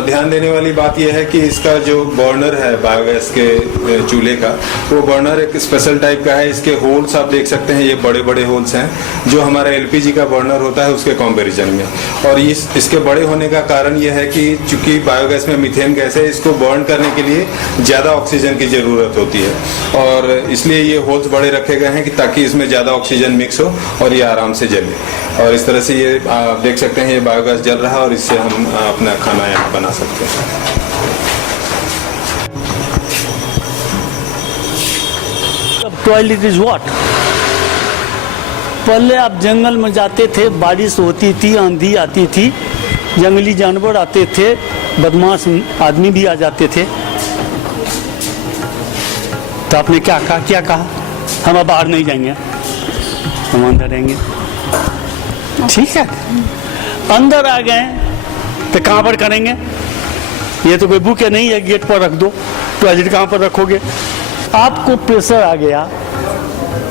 ध्यान देने वाली बात यह है कि इसका जो बर्नर है बायोगैस के चूल्हे का, वो बर्नर एक स्पेशल टाइप का है। इसके होल्स आप देख सकते हैं, ये बड़े बड़े होल्स हैं जो हमारा एलपीजी का बर्नर होता है उसके कंपैरिजन में। और इसके बड़े होने का कारण यह है कि चूंकि बायोगैस में मीथेन गैस है, इसको बर्न करने के लिए ज़्यादा ऑक्सीजन की ज़रूरत होती है, और इसलिए ये होल्स बड़े रखे गए हैं कि ताकि इसमें ज़्यादा ऑक्सीजन मिक्स हो और ये आराम से जले। और इस तरह से ये आप देख सकते हैं, ये बायोगैस जल रहा है और इससे हम अपना खाना यहाँ बना सकते हैं। Toilet is what? पहले आप जंगल में जाते थे, बारिश होती थी, आंधी आती थी, जंगली जानवर आते थे, बदमाश आदमी भी आ जाते थे, तो आपने क्या कहा? हम अब बाहर नहीं जाएंगे, हम अंदर रहेंगे। ठीक है, अंदर आ गए तो कहाँ पर करेंगे? ये तो कोई बुक है नहीं है, गेट पर रख दो। टॉयलेट कहाँ पर रखोगे? आपको प्रेशर आ गया,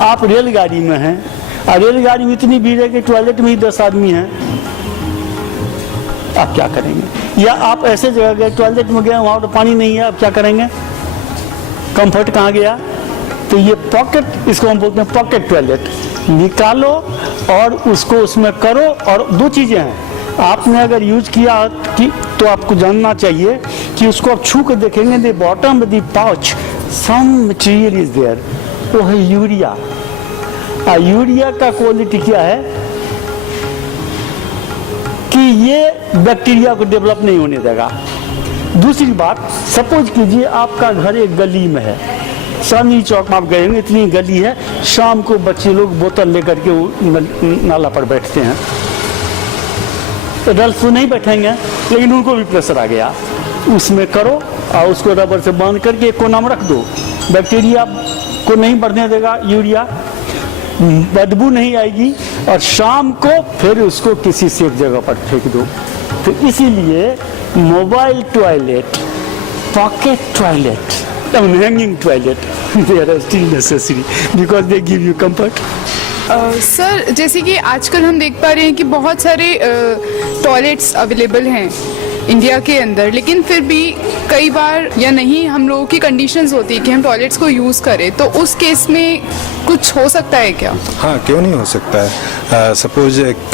आप रेलगाड़ी में हैं और रेलगाड़ी में इतनी भीड़ है कि टॉयलेट में ही 10 आदमी हैं, आप क्या करेंगे? या आप ऐसे जगह गए, टॉयलेट में गए, वहाँ पर पानी नहीं है, आप क्या करेंगे? कंफर्ट कहाँ गया? तो ये पॉकेट, इसको हम बोलते हैं पॉकेट टॉयलेट। निकालो और उसको उसमें करो। और दो चीज़ें हैं, आपने अगर यूज किया कि तो आपको जानना चाहिए कि उसको आप छू कर देखेंगे, the bottom of the pouch some material is there, वो है यूरिया। यूरिया का क्वालिटी क्या है कि ये बैक्टीरिया को डेवलप नहीं होने देगा। दूसरी बात, सपोज कीजिए आपका घर एक गली में है, चांदनी चौक में आप गए होंगे, इतनी गली है, शाम को बच्चे लोग बोतल लेकर के नाला पर बैठते हैं। एडल्ट तो नहीं बैठेंगे, लेकिन उनको भी प्रेशर आ गया। उसमें करो और उसको रबर से बांध करके एक कोना में रख दो, बैक्टीरिया को नहीं बढ़ने देगा यूरिया। बदबू नहीं आएगी, और शाम को फिर उसको किसी सेफ जगह पर फेंक दो। तो इसीलिए mobile toilet, pocket toilet, hanging toilet, they are still necessary because they give you comfort. Sir, जैसे कि आजकल हम देख पा रहे हैं कि बहुत सारे टॉयलेट्स अवेलेबल हैं इंडिया के अंदर, लेकिन फिर भी कई बार या नहीं हम लोगों की कंडीशंस होती है कि हम टॉयलेट्स को यूज़ करें, तो उस केस में कुछ हो सकता है क्या? हाँ, क्यों नहीं हो सकता है। सपोज एक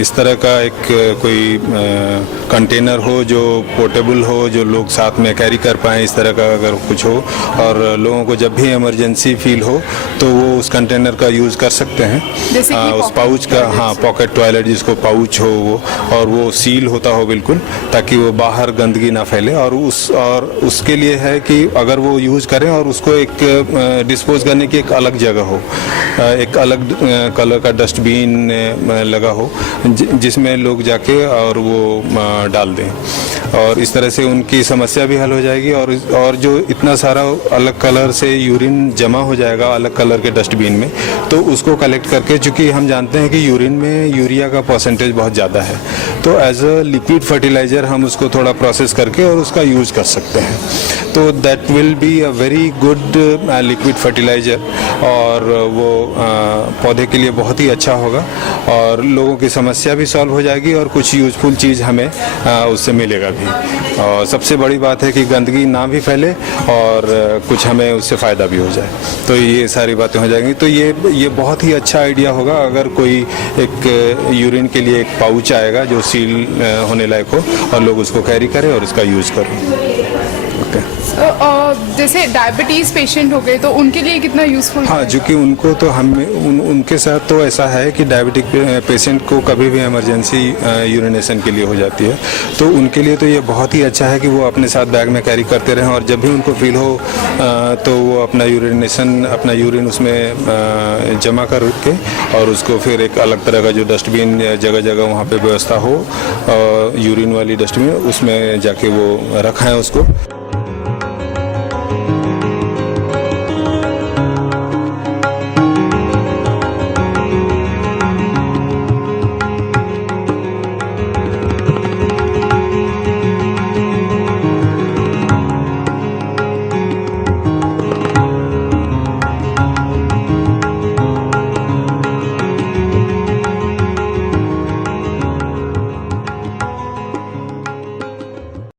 इस तरह का एक कोई कंटेनर हो जो पोर्टेबल हो, जो लोग साथ में कैरी कर पाएँ, इस तरह का अगर कुछ हो, और लोगों को जब भी इमरजेंसी फील हो तो वो उस कंटेनर का यूज़ कर सकते हैं। जैसे कि उस पाउच का, हाँ, पॉकेट टॉयलेट जिसको पाउच हो वो, और वो सील होता हो बिल्कुल, ताकि वो बाहर गंदगी ना फैले। और उसके लिए है कि अगर वो यूज़ करें और उसको एक डिस्पोज करने की एक अलग जगह हो, एक अलग कलर का डस्टबिन लगा हो जिसमें लोग जाके और वो डाल दें, और इस तरह से उनकी समस्या भी हल हो जाएगी। और जो इतना सारा अलग कलर से यूरिन जमा हो जाएगा अलग कलर के डस्टबिन में, तो उसको कलेक्ट करके, चूँकि हम जानते हैं कि यूरिन में यूरिया का परसेंटेज बहुत ज़्यादा है, तो एज अ लिक्विड फर्टिलाइज़र हम उसको थोड़ा प्रोसेस करके और उसका यूज़ कर सकते हैं। तो that will be a very good liquid fertiliser, और वो पौधे के लिए बहुत ही अच्छा होगा, और लोगों की समस्या भी सॉल्व हो जाएगी, और कुछ यूजफुल चीज़ हमें उससे मिलेगा भी। और सबसे बड़ी बात है कि गंदगी ना भी फैले और कुछ हमें उससे फ़ायदा भी हो जाए, तो ये सारी बातें हो जाएंगी। तो ये बहुत ही अच्छा आइडिया होगा अगर कोई एक यूरिन के लिए एक पाउच आएगा जो सील होने लायक हो, और लोग उसको कैरी करें और इसका यूज़ करें। जैसे डायबिटीज़ पेशेंट हो गए तो उनके लिए कितना यूज़फुल? हाँ, चूँकि उनको तो उनके साथ तो ऐसा है कि डायबिटिक पेशेंट को कभी भी इमरजेंसी यूरिनेशन के लिए हो जाती है, तो उनके लिए तो ये बहुत ही अच्छा है कि वो अपने साथ बैग में कैरी करते रहें, और जब भी उनको फील हो तो वो अपना यूरिन उसमें जमा करके, और उसको फिर एक अलग तरह का जो डस्टबिन जगह जगह वहाँ पे व्यवस्था हो यूरिन वाली डस्टबिन, उसमें जाके वो रखाएं उसको।